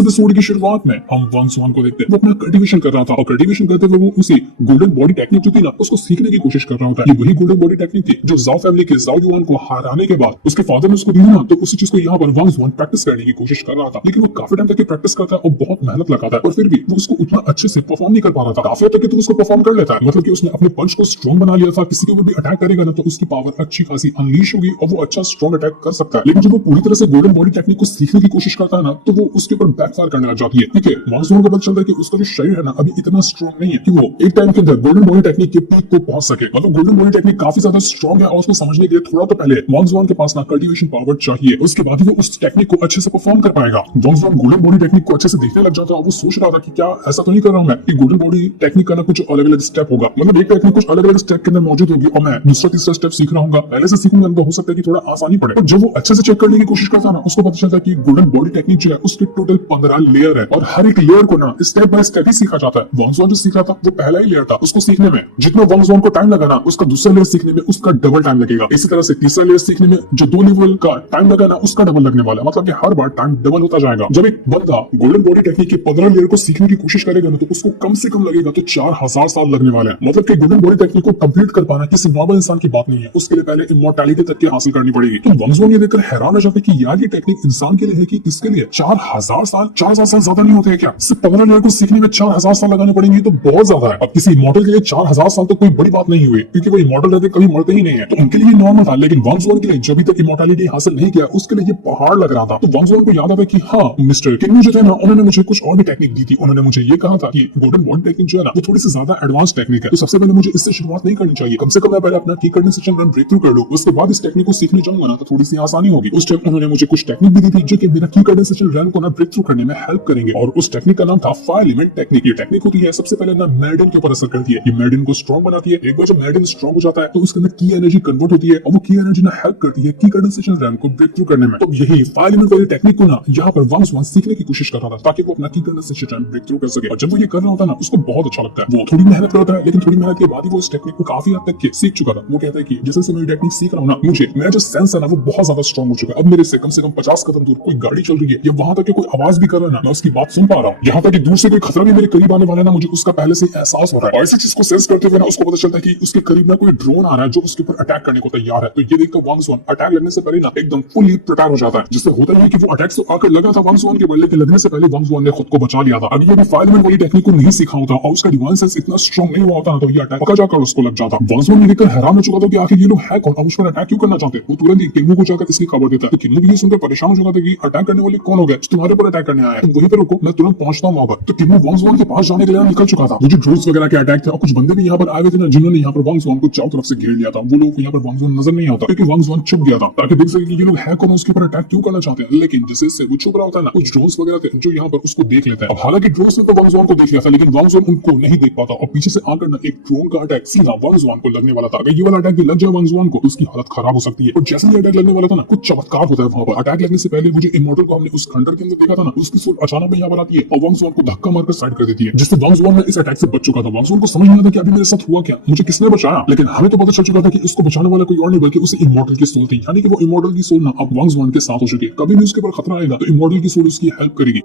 इस एपिसोड की शुरुआत में हम वांग जुआन को देखते हैं। वो अपना कल्टीवेशन कर रहा था और कल्टीवेशन करते हुए वो उसी गोल्डन बॉडी टेक्निक जो थी ना उसको सीखने की कोशिश कर रहा होता है। ये वही गोल्डन बॉडी टेक्निक थी जो जाओ फैमिली के जाओ युआन को हराने के बाद उसके फादर ने उसको दी ना, तो उसी चीज को यहाँ पर वांग जुआन प्रैक्टिस करने की कोशिश कर रहा था। लेकिन वो काफी टाइम तक प्रैक्टिस करता है और बहुत मेहनत लगाता है और फिर भी वो उसको उतना अच्छे से परफॉर्म नहीं कर पा रहा था। काफी तक तो उसको परफॉर्म कर लेता है, मतलब कि उसने अपने पंच को स्ट्रॉन्ग बना लिया था। किसी के ऊपर भी अटैक करेगा ना तो उसकी पावर अच्छी खासी अनलीश होगी और वो अच्छा स्ट्रॉन्ग अटैक कर सकता है। लेकिन जब वो पूरी तरह से गोल्डन बॉडी टेक्निक को सीखने की कोशिश करता है ना तो वो उसके ऊपर बैकफायर करने लग जाती है। ठीक है, वांग जुआन को पता चलता है कि उसका जो शरीर है ना अभी इतना स्ट्रॉन्ग नहीं है कि वो एक टाइम के अंदर गोल्डन बॉडी टेक्निक के पीक को पहुंच सके। मतलब गोल्डन बॉडी टेक्निक काफी ज्यादा स्ट्रॉन्ग है और उसको समझने के लिए थोड़ा तो पहले वांग जुआन के पास ना कल्टीवेशन पावर चाहिए, उसके बाद ही वो उस टेक्निक को अच्छे से परफॉर्म कर पाएगा। वांग जुआन गोल्डन बॉडी टेक्निक को अच्छे से देखने लग जाता है और वो सोच रहा था कि क्या ऐसा तो नहीं कर रहा हूं मैं कि गोल्डन बॉडी टेक्निक का ना कुछ अलग अलग स्टेप होगा, मतलब एक टेक्निक कुछ अलग अलग स्टेप के अंदर मौजूद होगी और मैं दूसरा तीसरा स्टेप सीख रहा हूँ। पहले से सीखूंगा तो हो सकता है कि थोड़ा आसानी पड़े। और जब वो अच्छे से चेक करने की कोशिश करता है ना उसको पता चलता है कि गोल्डन बॉडी टेक्निक जो है उसके टोटल 15 लेयर है और हर एक लेयर को ना स्टेप बाय स्टेप ही सीखा जाता है। वांग जुआन जो सीख रहा था वो पहला ही लेयर था, उसको सीखने में जितना वांग जुआन को टाइम लगा ना उसका दूसरा लेयर सीखने में उसका डबल टाइम लगेगा। इसी तरह से तीसरा लेयर सीखने में जो 2 लेवल का टाइम लगा ना उसका डबल लगने वाला है, मतलब कि हर बार टाइम डबल होता जाएगा। जब एक बंदा गोल्डन बॉडी टेक्निक के 15 लेयर को सीखने की कोशिश करेगा ना तो उसको कम से कम लगेगा तो 4000 साल लगने वाले हैं। मतलब कि गोल्डन बॉडी टेक्निक को कंप्लीट कर पाना किसी नॉर्मल इंसान की बात नहीं है, उसके लिए पहले इमॉर्टैलिटी तक की हासिल करनी पड़ेगी। तो वांग जुआन ये देखकर हैरान हो जाता है कि यार ये टेक्निक इंसान के लिए है कि किसके लिए। 4000 साल, 4000 साल ज्यादा नहीं होते हैं क्या? सिर्फ 15 लेयर को सीखने में 4000 साल लगाने पड़ेंगे तो बहुत ज्यादा है। अब किसी इमॉर्टल के लिए 4000 साल तो कोई बड़ी बात नहीं हुई क्योंकि वो इमॉर्टल रहते कभी मरते ही नहीं है, तो उनके लिए नॉर्मल था। लेकिन वांग जुआन के लिए जो अभी तक इमॉर्टैलिटी हासिल नहीं किया उसके लिए ये पहाड़ लग रहा था। तो वांग जुआन को याद आता है कि हाँ मिस्टर किन्नू जो थे ना उन्होंने मुझे कुछ और भी टेक्निक दी थी। उन्होंने मुझे ये कहा था कि गोल्डन बॉडी टेक्निक जो है ना वो थोड़ी सी ज्यादा एडवांस टेक्निक है, तो सबसे पहले मुझे इससे शुरुआत नहीं करनी चाहिए। कम से कम मैं पहले अपना की करने सेशन ब्रेक थ्रू कर लूं, उसके बाद इस टेक्निक को सीखने जाऊंगा ना तो थोड़ी सी आसानी होगी। उस टाइम उन्होंने मुझे कुछ टेक्निक भी दी थी जो कि मेरा की करने सेशन रन को ना ब्रेक थ्रू करने में हेल्प करेंगे और उस टेक्निक का नाम था फायर एलिमेंट टेक्निक। ये टेक्निक होती है सबसे पहले ना मेरिडियन के ऊपर असर करती है, ये मेरिडियन को स्ट्रॉन्ग बनाती है। एक बार जब मेरिडियन स्ट्रॉन्ग हो जाता है तो उसके अंदर की एनर्जी कन्वर्ट होती है और वो की एनर्जी ना हेल्प करती है की कंडेंसेशन रैम को ब्रेक थ्रू करने में। तो यही फायर एलिमेंट वाली टेक्निक को ना यहाँ पर वांग जुआन सीखने की कोशिश कर रहा था ताकि वो अपना की कंडेंसेशन रैम ब्रेक थ्रू कर सके। और जब वो ये कर रहा होता है ना उसको बहुत अच्छा लगता है। वो थोड़ी मेहनत करता है लेकिन थोड़ी मेहनत के बाद ही वो इस टेक्निक को काफी हद तक सीख चुका था। वो कहता है कि जैसे से मैं टेक्निक सीख रहा हूँ ना मुझे मेरा जो सेंस है ना वो बहुत ज्यादा स्ट्रॉन्ग हो चुका है। अब मेरे से कम 50 कदम दूर कोई गाड़ी चल रही है या वहां तक कि कोई आवाज भी कर रहा है ना मैं उसकी बात सुन पा रहा हूँ। यहाँ तक कि दूर से कोई खतरा भी मेरे करीब आने वाला है ना मुझे उसका पहले से एहसास हो रहा है। और इसी चीज को सेंस करते हुए ना उसको पता चलता है कि उसके करीब ना कोई ड्रोन आ रहा है जो उसके ऊपर अटैक करने को तैयार है। तो ये देखकर वांग जुआन अटैक लगने से पहले ना एकदम फुली प्रिपेयर हो जाता है, जिससे होता है कि वो अटैक से आकर लगा था वांग जुआन के बल्ले के लगने से पहले वांग जुआन ने खुद को बचा लिया था। अगर ये भी फायर एलिमेंट वाली टेक्निक को नहीं सीखा होता और उसका डिवाइन सेंस इतना स्ट्रॉन्ग नहीं हुआ होता तो ये अटैक पक्का जाकर उसको लग जाता। वांग जुआन देखकर हैरान हो चुका था कि आखिर ये लोग है कौन और उस पर अटैक क्यों करना चाहते हैं। वो तुरंत ही किन्नू को जाकर इसकी खबर देता है। तो किन्नू भी ये सुनकर परेशान हो चुका था कि अटैक करने वाले कौन हो गए, तुम्हारे पर अटैक करने आया है, वहीं पर रुको मैं तुरंत पहुंचता हूं वहां पर। तो किन्नू वांग जुआन के पास जाने के लिए निकल चुका था। वो जो ड्रोन्स वगैरह के अटैक थे और कुछ बंदे भी यहाँ पर आए हुए थे ना जिन्होंने यहाँ पर वांग जुआन को चारों तरफ से घेर लिया था। वो लोग यहाँ पर वांग जुआन नजर नहीं आता क्योंकि वांग जुआन छुप गया था ताकि देख सके कि ये लोग है कौन, उसके ऊपर अटैक क्यों करना चाहते हैं। लेकिन जैसे वो छुप रहा होता है ना कुछ ड्रोन्स वगैरह थे जो यहाँ पर उसको देख लेते हैं। अब हालांकि ड्रोन्स ने तो वांग जुआन को देख लिया था लेकिन वांग जुआन उनको नहीं देख पाता और पीछे से आकर ना एक ड्रोन का अटैक सीधा वांग जुआन को लगने वाला था। अगर ये वाला अटैक भी लग जाए वांग जुआन को तो उसकी हालत खराब हो सकती है। और जैसे ही अटैक लगने वाला था ना कुछ चमत्कार होता है वहां पर। अटैक लगने से पहले वो जो इमॉर्टल को हमने उस खंडर के अंदर देखा था ना उसकी सोल अचानक में यहाँ पर आती है और वांग जुआन को धक्का मारकर साइड कर देती है, जिससे वांग जुआन ने इस अटैक से बच चुका था। वांग जुआन को समझ नहीं आता कि अभी मेरे साथ हुआ क्या, मुझे किसने बचाया। लेकिन हमें तो पता चल चुका था कि उसको बचाने वाला कोई और नहीं बल्कि उसे इमॉर्टल की सोल थी, यानी कि वो इमॉर्टल की सोल ना अब वांग जुआन के साथ हो चुकी है। कभी भी उसके ऊपर खतरा आएगा तो इमॉर्टल की सोल उसकी हेल्प करेगी।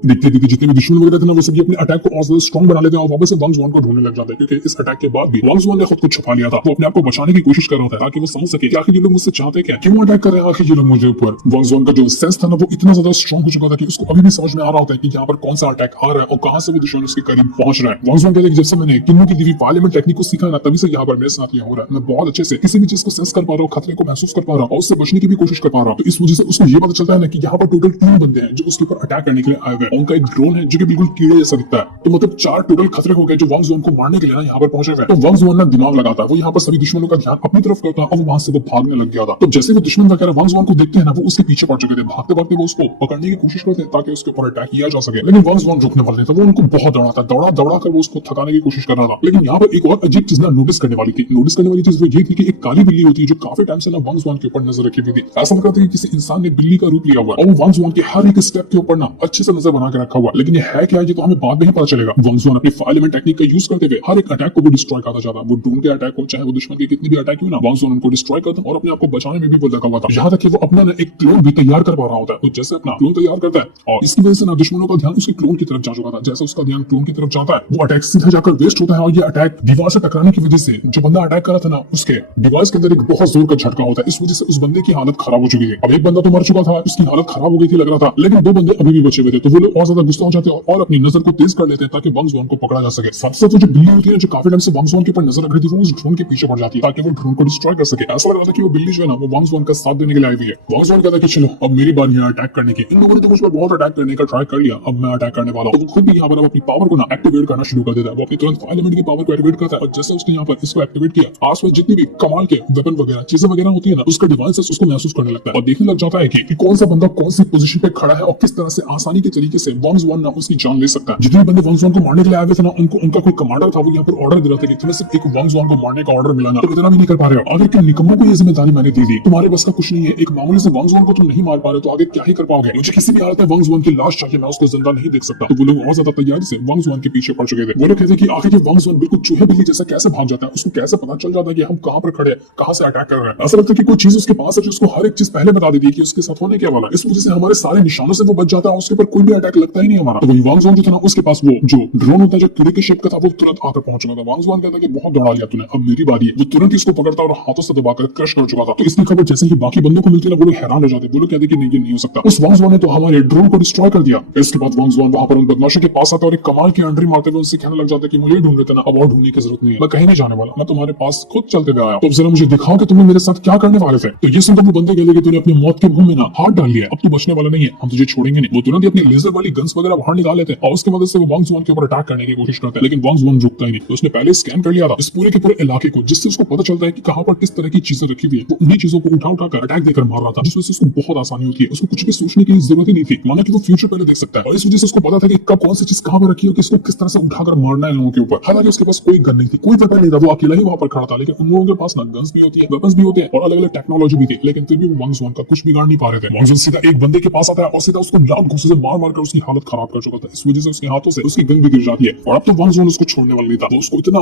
देखते देखते जितने भी दुश्मन वगैरह थे ना वो सभी अपने अटैक को और ज्यादा स्ट्रॉन्ग बना लेते हैं और वापस से वांग जुआन को ढूंढने लग जाते हैं क्योंकि इस अटैक के बाद भी वांग जुआन ने खुद को छुपा लिया था। वो अपने आप को बचाने की कोशिश कर रहा था ताकि वो समझ सके कि आखिर ये लोग मुझसे चाहते क्या, क्यों अटैक कर रहे हैं आखिर ये लोग मुझे ऊपर। वांग जुआन का जो सेंस था ना वो इतना ज्यादा स्ट्रॉन्ग हो चुका था कि उसको अभी भी समझ में आ रहा होता है कि यहाँ पर कौन सा अटैक आ रहा है और कहां से वो दुश्मन उसके करीब पहुंच रहा है। वांग जुआन कहते हैं जब से मैंने किन्नू की दी पार्लियामेंट टेक्निक को सीखा ना तभी से यहाँ पर मेरे साथ ये हो रहा है। मैं बहुत अच्छे से किसी भी चीज को सेंस कर पा रहा हूँ, खतरे को महसूस कर पा रहा हूँ और उससे बचने की भी कोशिश कर पा रहा हूँ। तो इस वजह से उसको ये पता चलता है ना कि यहाँ पर टोटल 3 बंदे हैं जो उसके ऊपर अटैक करने के लिए आए हुए हैं। उनका एक ड्रोन है जो कि बिल्कुल कीड़े जैसा दिखता है। तो मतलब 4 टोटल खतरे हो गए जो वांग जुआन को मारने के लिए यहाँ पर पहुंचे हुए। तो वांग जुआन ना दिमाग लगाता है, वो यहाँ पर सभी दुश्मनों का ध्यान अपनी तरफ करता है और वहां से वो भागने लग गया था। तो जैसे वो दुश्मन वगैरह वांग जुआन को देखते हैं ना वो उसके पीछे पड़ चुके थे। भागते भागते वो उसको पकड़ने की कोशिश करते हैं ताकि उसके ऊपर अटैक किया जा सके, लेकिन वांग जुआन रुकने वाले थे। वो उनको बहुत दौड़ाता, दौड़ा कर वो उसको थकाने की कोशिश कर रहा था। लेकिन यहाँ पर एक और अजीब चीज ना नोटिस करने वाली थी। नोटिस करने वाली चीज वो ये थी कि एक काली बिल्ली होती है जो काफी टाइम से ना वांग जुआन के ऊपर नजर रखी हुई थी। ऐसा लग रहा था कि किसी इंसान ने बिल्ली का रूप लिया हुआ और वो वांग जुआन के हर एक स्टेप के ऊपर ना अच्छे से नजर बना के रखा हुआ, लेकिन ये है क्या, ये तो हमें बाद में ही पता चलेगा। वंग जुआन अपनी फायर एलिमेंट टेक्निक का यूज करते हुए हर एक अटैक को वो डिस्ट्रॉय करता जाता, वो ड्रोन के अटैक हो चाहे वो दुश्मन के कितनी भी अटैक हो ना, वंग जुआन उनको डिस्ट्रॉय करता और अपने आप को बचाने में भी वो लगा हुआ था। यहाँ तक कि वो अपना एक क्लोन भी तैयार कर पा रहा होता है। तो जैसे अपना क्लोन तैयार करता है और इसकी वजह से ना दुश्मनों का ध्यान उसके क्लोन की तरफ जा चुका था। जैसे उसका ध्यान क्लोन की तरफ जाता है, वो अटैक सीधा जाकर वेस्ट होता है और ये अटैक दीवार से टकराने की वजह से जो बंदा अटैक कर रहा था ना, उसके डिवाइस के अंदर एक बहुत जोर का झटका होता है। इस वजह से उस बंदे की हालत खराब हो चुकी है। अब एक बंदा तो मर चुका था, उसकी हालत खराब हो गई थी लग रहा था, लेकिन दो बंदे अभी भी बचे हुए थे। तो वो लोग और ज्यादा गुस्सा हो जाते हैं और अपनी नजर को तेज कर लेते हैं ताकि वंग जुआन को पकड़ा जा सके। सबसे तो जो बिल्ली होती है जो काफी टाइम से वंग जुआन के ऊपर नजर रख रही थी, वो उस ड्रोन के पीछे पड़ जाती है ताकि वो ड्रोन को डिस्ट्रॉय कर सके। ऐसा लग रहा था कि वो बिल्ली जो है ना, वो वंग जुआन का साथ देने के लिए आई हुई है। वंग जुआन कहता है कि चलो अब मेरी बारी है अटैक करने की। इन लोगों ने तो मुझ पर बहुत अटैक करने का ट्राई कर लिया, अब मैं अटैक करने वाला हूं। तो वो खुद भी यहाँ पर अपनी पावर को ना एक्टिवेट करना शुरू कर देता है। वो अपनी तुरंत फायर एलिमेंट की पावर को एक्टिवेट करता है और जैसे उसने यहाँ पर इसको एक्टिवेट किया, आसपास जितनी भी कमाल के वेपन वगैरह चीजें वगैरह होती है ना, उसका डिवाइसेस उसको महसूस करने लगता है और देखने लग जाता है कि कौन सा बंदा कौन सी पोजीशन पे खड़ा है और किस तरह से आसानी के तरीके से वंग जुआन ना उसकी जान ले सकता है। जितने बंदे वंग जुआन को मारने के लिए आए थे ना, उनको उनका कोई कमांडर था, वो यहाँ पर ऑर्डर दे रहा था कि तुम्हें सिर्फ एक वंग जुआन को मारने का ऑर्डर मिला ना, तुम इतना भी नहीं कर पा रहे हो। अगर कि निकम्मों को ये जिम्मेदारी मैंने दी थी, तुम्हारे बस का कुछ नहीं है, एक मामूली से वंग जुआन को तुम नहीं मार पा रहे तो आगे क्या ही कर पाओगे। मुझे किसी भी हालत में वंग जुआन की लाश चाहिए, मैं उसको जिंदा नहीं देख सकता। तो वो लोग और ज्यादा तैयारी से वंग जुआन के पीछे पड़ चुके थे। वो लोग कहते कि आखिर ये वंग जुआन बिल्कुल चूहे बिल्ली जैसा कैसे भाग जाता है, उसको कैसे पता चल जाता है कि हम कहां पर खड़े हैं, कहां से अटैक कर रहे हैं। ऐसा लगता है कि कोई चीज उसके पास है जो उसको हर एक चीज पहले बता देती है कि उसके साथ होने क्या वाला है। इस वजह से हमारे सारे निशानों से वो बच जाता है, उसके ऊपर कोई भी अटैक लगता ही नहीं हमारा। तो वही वंग जुआन जो था ना, उसके पास वो जो ड्रोन होता है जो कीड़े के शेप का था, वो तुरंत आकर पहुंच चुका था। वंग जुआन कहता है कि बहुत दौड़ा लिया तूने, अब मेरी बारी है। वो तुरंत इसको पकड़ता और हाथों से दबाकर क्रश कर चुका था। तो इसकी खबर जैसे ही बाकी बंदों को मिलती है ना, वो लोग हैरान हो जाते, वो लोग कहते कि नहीं ये नहीं हो सकता, उस वंग जुआन ने तो हमारे ड्रोन को डिस्ट्रॉय कर दिया। इसके बाद वंग जुआन वहां पर उन बदमाशों के पास आता है और एक कमाल की एंट्री मारते हुए उनसे कहने लग जाता है कि मुझे ढूंढ रहे थे ना, अब और ढूंढने की जरूरत नहीं है, मैं कहीं नहीं जाने वाला, मैं तुम्हारे पास खुद चलते हुए आया। तो जरा मुझे दिखाओ कि तुमने मेरे साथ क्या करने वाले थे। तो ये सुनकर वो बंदे कहते कि तूने अपनी मौत के मुंह में ना हाथ डाल लिया, अब तू बचने वाला नहीं है, हम तुझे छोड़ेंगे नहीं। वो तुरंत ही अपनी लेजर वाली गन्स वगैरह बाहर निकाल लेते हैं और उसकी मदद से वो वंग जुआन के ऊपर अटैक करने की कोशिश करते हैं, लेकिन वंग जुआन रुकता ही नहीं। तो उसने पहले स्कैन कर लिया था इस पूरे के पूरे इलाके को, जिससे उसको पता चलता है कि कहां पर किस तरह की चीजें रखी हुई है। वो उन्हीं चीजों को उठा उठाकर अटैक देकर मार रहा था, जिस वजह से उसको बहुत आसानी होती है। उसको कुछ भी सोचने की जरूरत ही नहीं थी, माना कि वो फ्यूचर पहले देख सकता है और इस वजह से उसको पता था कि कब कौन सी चीज कहां पर रखी है, किसको किस तरह से उठाकर मारना है लोगों के ऊपर। हालांकि उसके पास कोई गन नहीं थी, कोई वेपन नहीं था, वो अकेला ही वहां पर खड़ा था, लेकिन उन लोगों के पास ना गन्स भी होती है, वेपन्स भी होते हैं और अलग अलग टेक्नोलॉजी भी थी, लेकिन फिर भी वो वंग जुआन का कुछ बिगाड़ नहीं पा रहे थे। वंग जुआन सीधा एक बंदे के पास आता है और सीधा उसको लात घूंसे से मार मार कर उसकी हालत खराब कर चुका था। इस वजह से उसके हाथों से उसकी गन भी गिर जाती है और अब तो वंग जुआन उसको छोड़ने वाला नहीं था। वो उसको इतना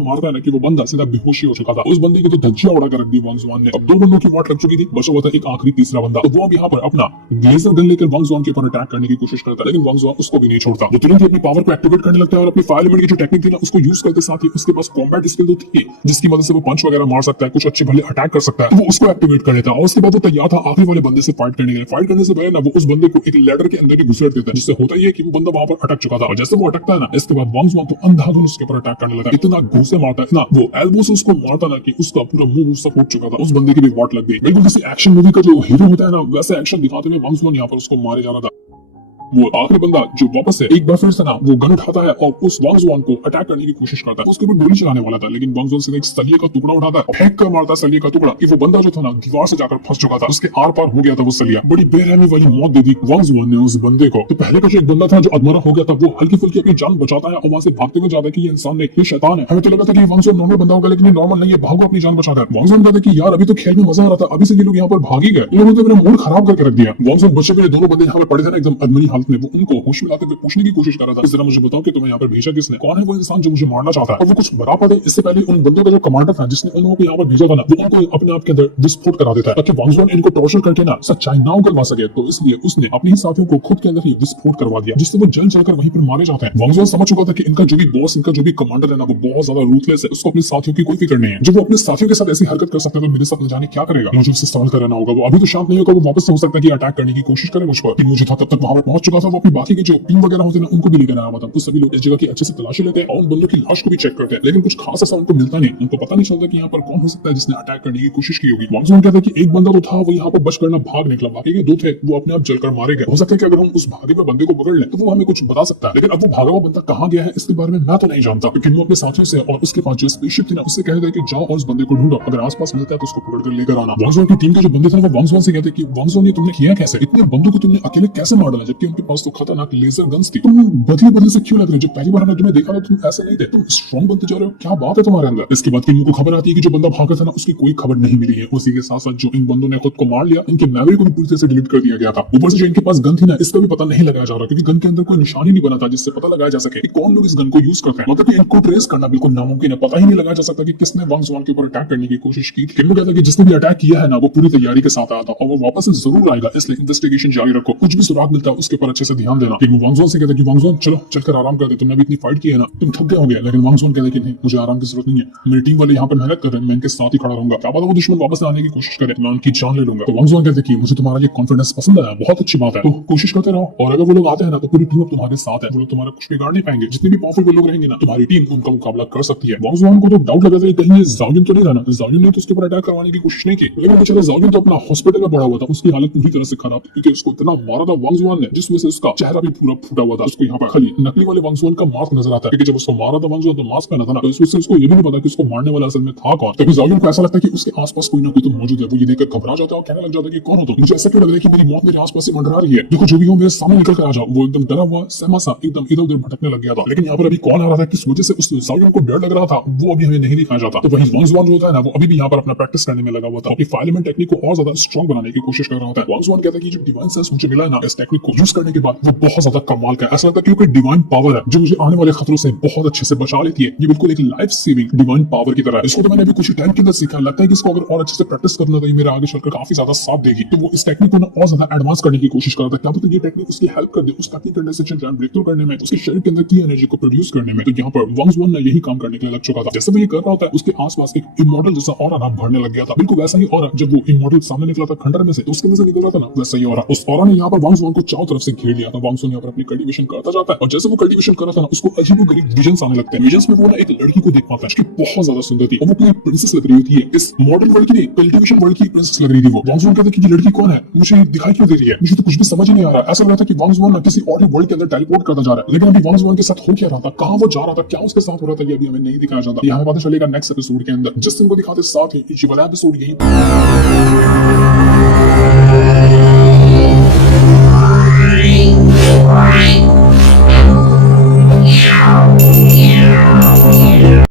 मारता है ना कि वो बंदा सीधा बेहोशी हो चुका था। उस बंदे की तो धज्जियां उड़ा कर रख दी वंग जुआन ने। अब दो बंदों की वाट लग चुकी थी, बचा हुआ था एक आखिरी तीसरा बंदा। तो वो अब यहाँ पर अपना लेजर गन लेकर वंग जुआन के ऊपर अटैक करने की कोशिश करता है, लेकिन वंग जुआन उसको भी नहीं छोड़ता। वो तुरंत ही अपनी पावर को एक्टिवेट करने लगता है और अपनी फायर एलिमेंट की जो टेक्निक थी ना, उसको यूज करते साथ ही उसके पास कॉम्बैट स्किल तो थी जिसकी मदद से वो पंच वगैरह मार सकता है, कुछ अच्छे भले अटैक कर सकता है। तो वो उसको एक्टिवेट कर लेता है और उसके बाद वो तैयार था आखिरी वाले बंदे से फाइट करने के लिए। फाइट करने से पहले ना वो उस बंदे को एक लैडर के अंदर ही घुसेड़ देता है, जिससे होता ही है कि वो बंदा वहां पर अटक चुका था। और जैसे वो अटकता है ना, इसके बाद वंग जुआन तो अंधाधुन उसके ऊपर अटैक करने लगा। इतना घूसे मारता है ना, वो एल्बो से उसको मारता ना कि उसका पूरा मुंह सब फूट चुका था। उस बंदे की भी वाट लग गई। बिल्कुल किसी एक्शन मूवी का जो हीरो होता है ना, वैसे एक्शन दिखाते हुए वंग जुआन यहाँ पर उसको मारे जा रहा था। वो आखिरी बंदा जो वापस से एक बार फिर से ना वो गन उठाता है और उस वंग जुआन को अटैक करने की कोशिश करता है। उसके ऊपर गोली चलाने वाला था, लेकिन वंग जुआन से एक सलिए का टुकड़ा उठाता है, फेंक कर मारता है सलिए का टुकड़ा कि वो बंदा जो था ना दीवार से जाकर फंस चुका था, उसके आर पार हो गया था वो सलिया। बड़ी बेरहमी वाली मौत दे दी वंग जुआन ने उस बंदे को। तो पहले का जो एक बंदा था जो अधमरा हो गया था, वो हल्की फुल्की अपनी जान बचाता है और वहां से भागते हुए जाता है कि ये इंसान नहीं, ये शैतान है। हमें तो लगा था कि वंग जुआन नॉर्मल बंदा होगा, लेकिन ये नॉर्मल नहीं है, भागो अपनी जान बचाकर। वंग जुआन कहता है कि यार अभी तो खेल में मजा आ रहा था, अभी से ये लोग यहाँ पर भाग ही गए, लोगों ने मेरा मूड खराब करके रख दिया। वंग जुआन बचे हुए दोनों बंदे यहाँ पर पड़े थे ना एकदम अधमरी हालत में, वो उनको होश में लाते हुए पूछने की कोशिश कर रहा था, इस तरह मुझे बताओ कि तुम्हें यहाँ पर भेजा किसने, कौन है वो इंसान जो मुझे मारना चाहता है। और वो कुछ बता पाते इससे पहले उन बंदों का जो कमांडर था जिसने उन लोगों को यहाँ पर भेजा था ना, वो उनको अपने आप के अंदर विस्फोट करा देता है ताकि वंग जुआन इनको टॉर्चर करके ना सच्चाई ना उगलवा सके। तो इसलिए उसने अपने ही साथियों को खुद के अंदर ही विस्फोट करवा दिया, जिससे वो जल जलकर वहीं पर मारे जाते हैं। वंग जुआन समझ चुका था कि इनका जो भी बॉस, इनका जो भी कमांडर है ना, वो बहुत ज्यादा रूथलेस है, उसको अपने साथियों की कोई फिक्र नहीं है। जब वो अपने साथियों के साथ ऐसी हरकत कर सकता है तो मेरे साथ न जाने क्या करेगा। मुझे उससे सवाल करना होगा, वो अभी तो शांत नहीं होगा, वो वापस से हो सकता है कि अटैक करने की कोशिश करे मुझ पर। मुझे था तब तक वहां पर पहुंच चुका था, वो अपनी बाकी के जो टीम वगैरह होते हैं ना उनको भी लेकर आया हुआ था। तो सभी लोग इस जगह की अच्छे से तलाशी लेते हैं और उन बंदों की लाश को भी चेक करते हैं, लेकिन कुछ खास ऐसा उनको मिलता नहीं। उनको पता नहीं चलता कि यहाँ पर कौन हो सकता है जिसने अटैक करने की कोशिश की होगी। वंग जुआन कहता है कि एक बंदा तो था वो यहाँ पर बच करना भाग निकला, बाकी के दो थे वो अपने आप जलकर मारे गए। हो सकता है कि अगर हम उस भागे हुए बंदे को पकड़ लें तो वो हमें कुछ बता सकता है, लेकिन अब वो भागा हुआ बंदा कहाँ गया है इसके बारे में मैं तो नहीं जानता। लेकिन वो अपने साथियों से और उसके पास जो स्पेसशिप थी ना उससे कहता है कि जाओ और उस बंदे को ढूंढो, अगर आसपास मिलता है तो उसको पकड़ कर लेकर आना। वंग जुआन की टीम के जो बंदे थे वो वंग जुआन से कहते हैं कि वंग जुआन ये तुमने किया कैसे, इतने बंदों को तुमने अकेले कैसे मार डाला जबकि उन के पास तो खतरनाक लेजर गन्स थी। तुम बदले बदले से क्यों लग रहे हो? जब पहली बार तुम्हें देखा था तुम ऐसे नहीं थे, तुम स्ट्रॉन्ग बनते जा रहे हो, क्या बात है तुम्हारे अंदर? इसके बाद किन्नू को खबर आती है कि जो बंदा भागा था ना उसकी कोई खबर नहीं मिली है। उसी के साथ साथ जो इन बंदों ने खुद को मार लिया, इनके मेमोरी को भी पूरी तरह से डिलीट कर दिया गया था। ऊपर से जो इनके पास गन थी ना, इसका भी पता नहीं लगाया जा रहा क्योंकि गन के अंदर कोई निशान ही नहीं बना था जिससे पता लगाया जा सके कि कौन लोग इस गन को यूज करते हैं। मतलब कि इनको ट्रेस करना बिल्कुल नामुमकिन है। पता ही नहीं लगाया जा सकता कि किसने वांग जुआन के ऊपर अटैक करने की कोशिश की। किन्नू कहता है कि जिसने भी अटैक किया है ना वो पूरी तैयारी के साथ आया था और वो वापस से जरूर आएगा, इसलिए इन्वेस्टिगेशन जारी रखो। कुछ भी सुराग मिलता है उसके ऊपर अच्छे से ध्यान देना। लेकिन वांग जुआन से कहता है कि वांग जुआन चलो चलकर आराम कर दे, तुमने भी इतनी फाइट की है ना, तुम थक गए होंगे। लेकिन वांग जुआन कहता है कि नहीं, मुझे आराम की जरूरत नहीं है, मेरी टीम वाले यहाँ पर मेहनत कर रहे हैं, मैं इनके साथ ही खड़ा रहूंगा। क्या पता वो दुश्मन वापस आने की कोशिश करे, मैं उनकी जान ले लूंगा। तो वांग जुआन कहते हैं कि मुझे तुम्हारा ये कॉन्फिडेंस पसंद आया, बहुत अच्छी बात है, तो कोशिश करते रहो और अगर वो लोग आते हैं ना तो पूरी टीम अब तुम्हारे साथ है, वो लोग तुम्हारा कुछ बिगाड़ नहीं पाएंगे। जितने भी पावरफुल वो लोग रहेंगे ना तुम्हारी टीम उनका मुकाबला कर सकती है। वांग जुआन को तो डाउट लगा था कि कहीं ये जाओलिन तो नहीं था ना, जाओलिन ने तो उसके ऊपर अटैक करवाने की कोशिश नहीं की। लेकिन बेचारा जाओलिन तो अपना हॉस्पिटल में पड़ा हुआ था, उसकी हालत पूरी तरह से खराब थी क्योंकि उसको इतना मारा था वांग जुआन ने जिसमें से उसका चेहरा भी पूरा फूटा हुआ था। उसको यहाँ पर खाली नकली वाले वांग जुआन का मास्क नजर आता है क्योंकि जब उसको मारा था वांग जुआन तो मास्क पहना था ना, तो इससे उसको ये भी नहीं पता कि उसको मारने वाला असल में था कौन। तो जाओलिन को ऐसा लगता है कि उसके आसपास कोई ना कोई तो मौजूद है। वो ये देखकर घबरा जाता है और कहने लग जाता है कि कौन हो तुम? मुझे ऐसा क्यों लग रहा है कि मेरी मौत मेरे आसपास से मंडरा रही है। देखो जो भी हो मेरे सामने निकल कर आ जाओ। वो एकदम डरा हुआ सहमा सा एकदम इधर उधर भटकने लग गया था। लेकिन यहाँ पर अभी कॉल आ रहा था किस वजह से उस जाओलिन को डर लग रहा था वो अभी हमें नहीं दिखाया जाता। तो वही वांग जुआन जो होता है ना वो अभी भी यहाँ पर अपना प्रैक्टिस करने में लगा हुआ था, अपनी फायरमैन टेक्निक को और ज्यादा स्ट्रॉन्ग बनाने की कोशिश कर रहा होता है। वांग जुआन कहता है कि जो डिवाइन सेंस मुझे मिला है ना इस टेक्निक को यूज करने के बाद वो बहुत ज्यादा कमाल का है। ऐसा लगता है कि कोई डिवाइन पावर है जो मुझे आने वाले खतरों से बहुत अच्छे से बचा लेती है। ये बिल्कुल एक लाइफ सेविंग डिवाइन पावर की तरह है। इसको तो मैंने अभी कुछ टाइम के अंदर सीखा, लगता है कि इसको अगर और अच्छे से प्रैक्टिस करना तो ये मेरा आगे चलकर काफी ज्यादा साथ देगी। तो वो इस टेक्निक को ना और ज्यादा एडवांस करने की कोशिश कर रहा था। क्या पता ये टेक्निक उसकी हेल्प कर दे उस technique condensation jam breakthrough करने में, उसके शरीर के अंदर की एनर्जी को प्रोड्यूस करने में। तो यहाँ पर वांग जुआन ने यही काम करने के लिए लग चुका था। जैसे वो ये कर रहा होता है उसके आसपास एक इमॉर्टल जैसा ऑरा भरने लग गया था। बिल्कुल वैसा ही ऑरा जब वो इमॉर्टल सामने निकला था खंडर में से तो उसके अंदर से निकल रहा था ना, वैसा ही ऑरा उस ऑरा ने यहाँ पर वांग जुआन को चारों तरफ से घेर लिया था। वांग जुआन यहाँ पर अपनी कल्टीवेशन करता जाता है और जैसे वो कल्टीवेशन कर रहा था ना उसको अजीबोगरीब विजन्स आने लगते हैं। विजन्स में वो ना एक लड़की को देख पाता है, उसकी बहुत ज्यादा सुंदर थी और वो कोई प्रिंसेस लग रही होती है। इस मॉडर्न वर्ल्ड की कल्टीवेशन वर्ल्ड की प्रिंसेस लग रही थी वो। वांग जुआन कहता है कि ये लड़की कौन है, मुझे दिखाई क्यों दे रही है, मुझे तो कुछ भी समझ ही नहीं आ रहा। ऐसा लग रहा था कि वांग जुआन ना किसी और वर्ल्ड के अंदर टेलीपोर्ट करता जा रहा है। लेकिन अभी वांग जुआन के साथ हो क्या रहा था, कहां वो जा रहा था, क्या उसके साथ हो रहा था, ये अभी हमें नहीं दिखाया जाता। ये हमें पता चलेगा नेक्स्ट एपिसोड के अंदर, जिस दिन को दिखाते साथ ही ये वाला एपिसोड यही